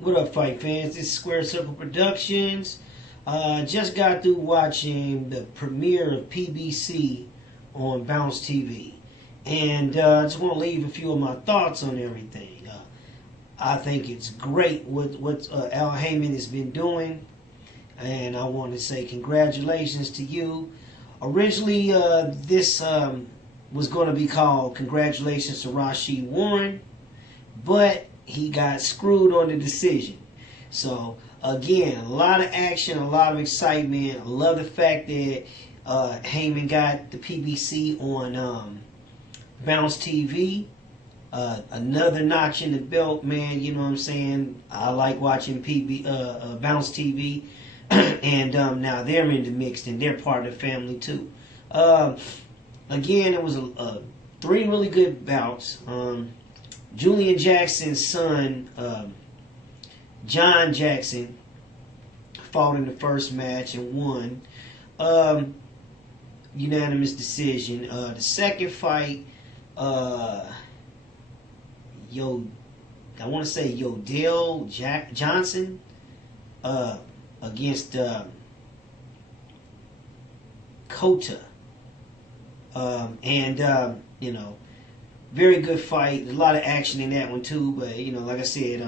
What up, fight fans? This is Squared Circle Productions. Just got through watching the premiere of PBC on Bounce TV. And I just want to leave a few of my thoughts on everything. I think it's great what Al Heyman has been doing. And I want to say congratulations to you. Originally, this was going to be called Congratulations to Rau'shee Warren. But he got screwed on the decision. So again, a lot of action, a lot of excitement. I love the fact that Heyman got the PBC on Bounce TV. Another notch in the belt, man. You know what I'm saying? I like watching Bounce TV, and now they're in the mix, and they're part of the family too. Again, it was three really good bouts. Julian Jackson's son, John Jackson, fought in the first match and won. Unanimous decision. The second fight, I want to say Yodell Johnson against Kota. Very good fight. A lot of action in that one too. But like I said,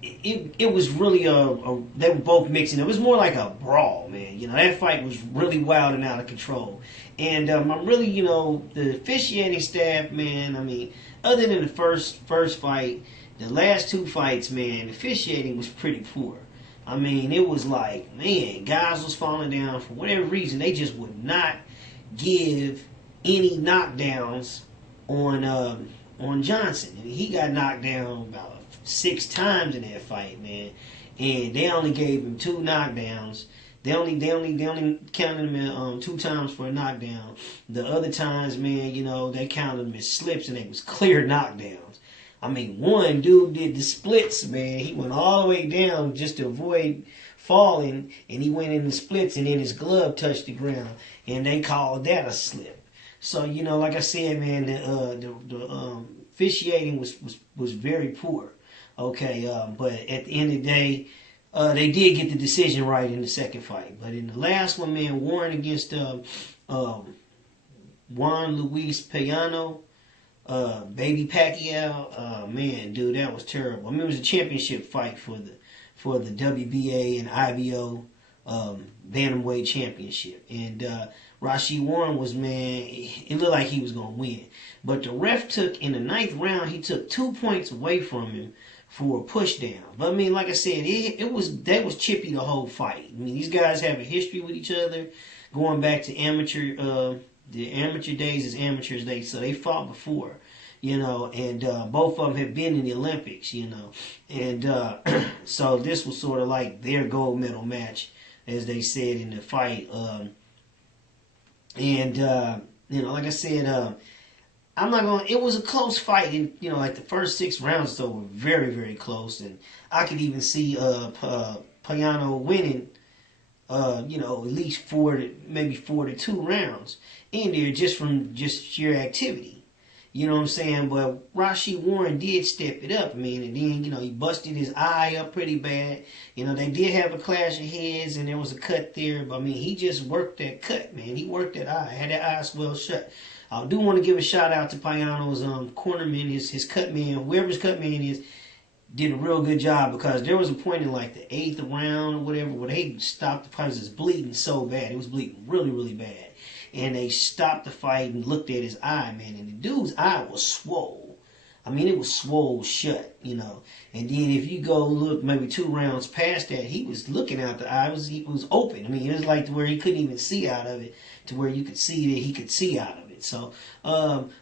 it was really they were both mixing. It was more like a brawl, man. That fight was really wild and out of control. And I'm really, the officiating staff, man. I mean, other than the first fight, the last two fights, man, the officiating was pretty poor. I mean, it was like, man, guys was falling down for whatever reason. They just would not give any knockdowns on Johnson. I mean, he got knocked down about 6 times in that fight, man, and they only gave him 2 knockdowns. They only counted him 2 times for a knockdown. The other times, man, they counted him as slips, and they was clear knockdowns. I mean, one dude did the splits, man. He went all the way down just to avoid falling, and he went in the splits, and then his glove touched the ground, and they called that a slip. So, like I said, man, the officiating was very poor. Okay, but at the end of the day, they did get the decision right in the second fight. But in the last one, man, Warren against Juan Luis Payano, Baby Pacquiao, man, dude, that was terrible. I mean, it was a championship fight for the WBA and IBO Bantamweight Championship. And Rau'shee Warren was, man, it looked like he was going to win. But the ref took, in the 9th round, he took 2 points away from him for a push down. But I mean, like I said, that was chippy the whole fight. I mean, these guys have a history with each other, going back to the amateur days as amateurs. So they fought before, and both of them have been in the Olympics, and so this was sort of like their gold medal match, as they said in the fight. Like I said, it was a close fight, and like the first 6 rounds though were very, very close, and I could even see Payano winning, at least 4 to 2 rounds in there just from sheer activity. You know what I'm saying? But Rau'shee Warren did step it up, man, and then he busted his eye up pretty bad. They did have a clash of heads, and there was a cut there, but I mean, he just worked that cut, man. He worked that eye, had that eye swell shut. I do want to give a shout out to Payano's cornerman, his cut man, whoever his cut man is, did a real good job, because there was a point in like the 8th round or whatever where they stopped the fight. It was bleeding so bad. It was bleeding really, really bad. And they stopped the fight and looked at his eye, man. And the dude's eye was swole. I mean, it was swole shut, And then if you go look maybe 2 rounds past that, he was looking out the eye. It was open. I mean, it was like to where he couldn't even see out of it, to where you could see that he could see out of it. So,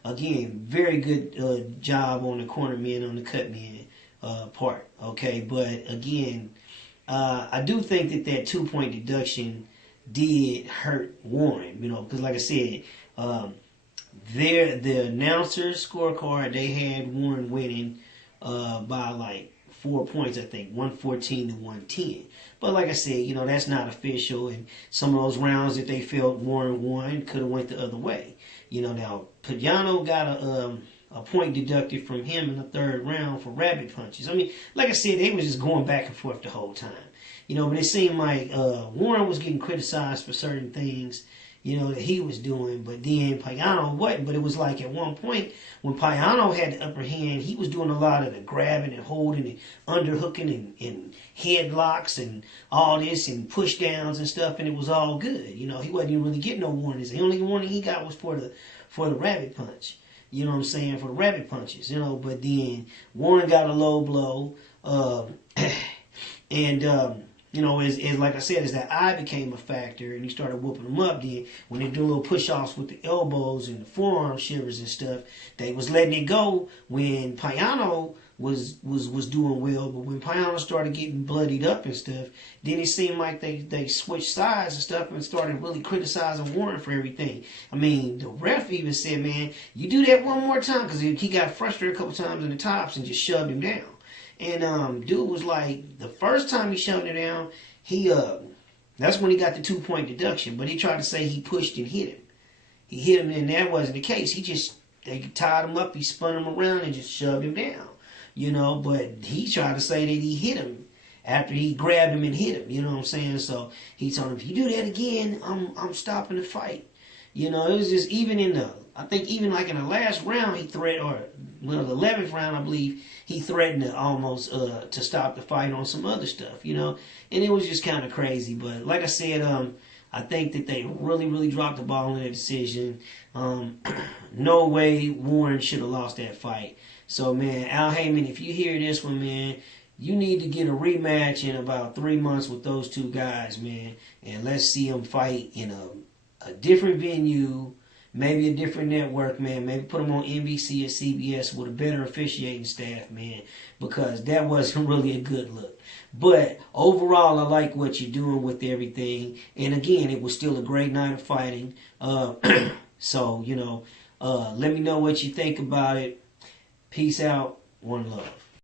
again, very good job on the cornerman, on the cutman part. Okay, but again, I do think that 2-point deduction did hurt Warren, because like I said, the announcer's scorecard, they had Warren winning by like 4 points, I think, 114 to 110. But like I said, that's not official, and some of those rounds that they felt Warren won could have went the other way. Now Payano got a point deducted from him in the third round for rabbit punches. I mean, like I said, they was just going back and forth the whole time. But it seemed like Warren was getting criticized for certain things, that he was doing, but then Payano wasn't. But it was like at one point when Payano had the upper hand, he was doing a lot of the grabbing and holding and underhooking and headlocks and all this and push downs and stuff, and it was all good. He wasn't even really getting no warnings. The only warning he got was for the rabbit punch. You know what I'm saying? For the rabbit punches. But then Warren got a low blow, and as like I said, as that eye became a factor and he started whooping them up, then when they do little push-offs with the elbows and the forearm shivers and stuff, they was letting it go when Payano was doing well. But when Payano started getting bloodied up and stuff, then it seemed like they switched sides and stuff and started really criticizing Warren for everything. I mean, the ref even said, man, you do that one more time, because he got frustrated a couple times in the tops and just shoved him down. And dude was like, the first time he shoved him down, that's when he got the 2-point deduction. But he tried to say he pushed and hit him. He hit him, and that wasn't the case. They tied him up, he spun him around and just shoved him down. But he tried to say that he hit him after he grabbed him and hit him. You know what I'm saying? So he told him, if you do that again, I'm stopping the fight. It was just I think even like in the last round, he threatened, the 11th round, I believe, he threatened to almost to stop the fight on some other stuff, and it was just kind of crazy. But like I said, I think that they really, really dropped the ball in their decision. No way Warren should have lost that fight. So, man, Al Heyman, if you hear this one, man, you need to get a rematch in about 3 months with those two guys, man, and let's see them fight in a different venue, maybe a different network, man. Maybe put them on NBC or CBS with a better officiating staff, man, because that wasn't really a good look. But overall, I like what you're doing with everything. And again, it was still a great night of fighting. So, let me know what you think about it. Peace out. One love.